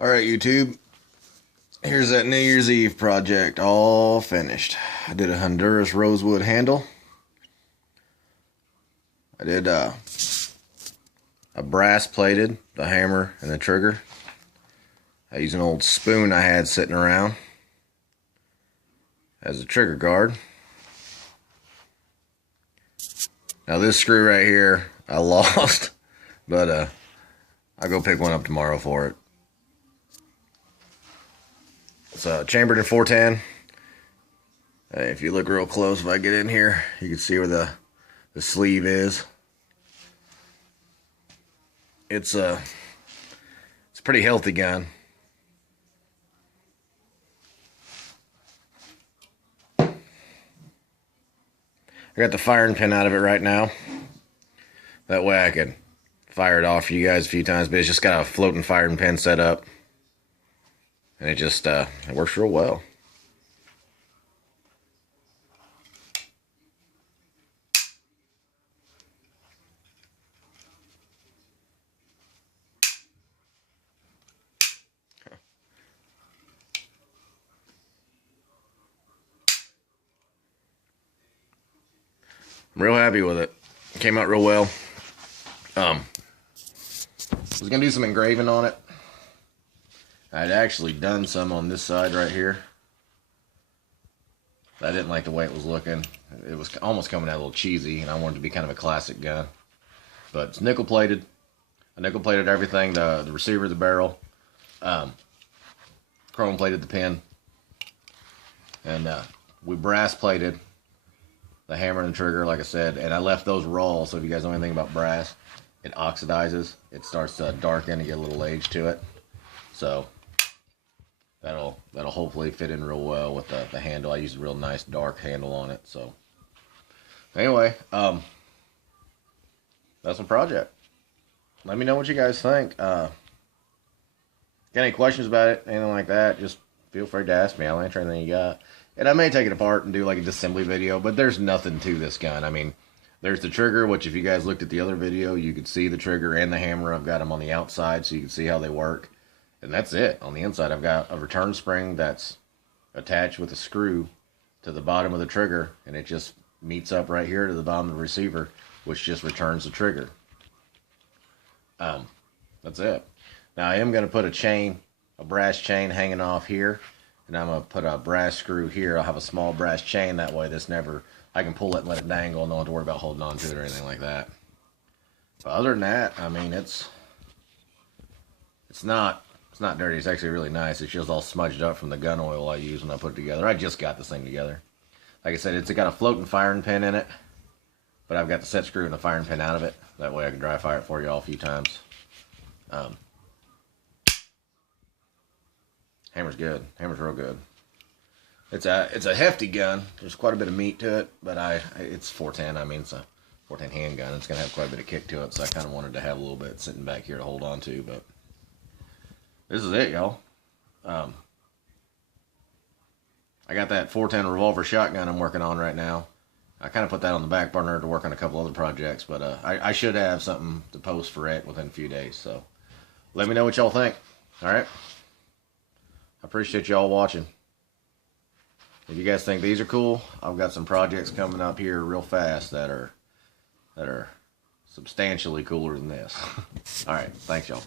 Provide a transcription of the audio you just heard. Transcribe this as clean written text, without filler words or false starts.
Alright, YouTube. Here's that New Year's Eve project all finished. I did a Honduras rosewood handle. I did a brass plated, the hammer and the trigger. I used an old spoon I had sitting around as a trigger guard. Now this screw right here, I lost, but I'll go pick one up tomorrow for it. It's chambered in 410. If you look real close, if I get in here, you can see where the sleeve is. It's a pretty healthy gun. I got the firing pin out of it right now. That way I can fire it off for you guys a few times, but it's just got a floating firing pin set up. And it just, it works real well. I'm real happy with it. It came out real well. I was gonna do some engraving on it. I'd actually done some on this side right here. I didn't like the way it was looking. It was almost coming out a little cheesy, and I wanted it to be kind of a classic gun. But it's nickel plated. I nickel plated everything: the receiver, the barrel, chrome plated the pin, and we brass plated the hammer and the trigger, like I said. And I left those raw. So if you guys know anything about brass, it oxidizes. It starts to darken and get a little age to it. So that'll hopefully fit in real well with the handle. I used a real nice dark handle on it. So anyway, that's my project. Let me know what you guys think. Got any questions about it, anything like that, just feel free to ask me. I'll answer anything you got. And I may take it apart and do like a disassembly video, but there's nothing to this gun. I mean, there's the trigger, which if you guys looked at the other video, you could see the trigger and the hammer. I've got them on the outside so you can see how they work. And that's it. On the inside, I've got a return spring that's attached with a screw to the bottom of the trigger, and it just meets up right here to the bottom of the receiver, which just returns the trigger. That's it. Now I am going to put a brass chain hanging off here, and I'm going to put a brass screw here. I'll have a small brass chain, that way I can pull it and let it dangle and don't have to worry about holding on to it or anything like that. But other than that, I mean, it's not dirty. It's actually really nice. It's just all smudged up from the gun oil I use when I put it together. I just got this thing together. Like I said, it's got a floating firing pin in it, but I've got the set screw and the firing pin out of it. That way I can dry fire it for you all a few times. Hammer's good. Hammer's real good. It's a hefty gun. There's quite a bit of meat to it, but it's 410. I mean, it's a 410 handgun. It's gonna have quite a bit of kick to it, so I kind of wanted to have a little bit sitting back here to hold on to. But this is it, y'all. I got that 410 revolver shotgun I'm working on right now. I kind of put that on the back burner to work on a couple other projects, but I should have something to post for it within a few days. So let me know what y'all think. All right. I appreciate y'all watching. If you guys think these are cool, I've got some projects coming up here real fast that are substantially cooler than this. All right. Thanks, y'all.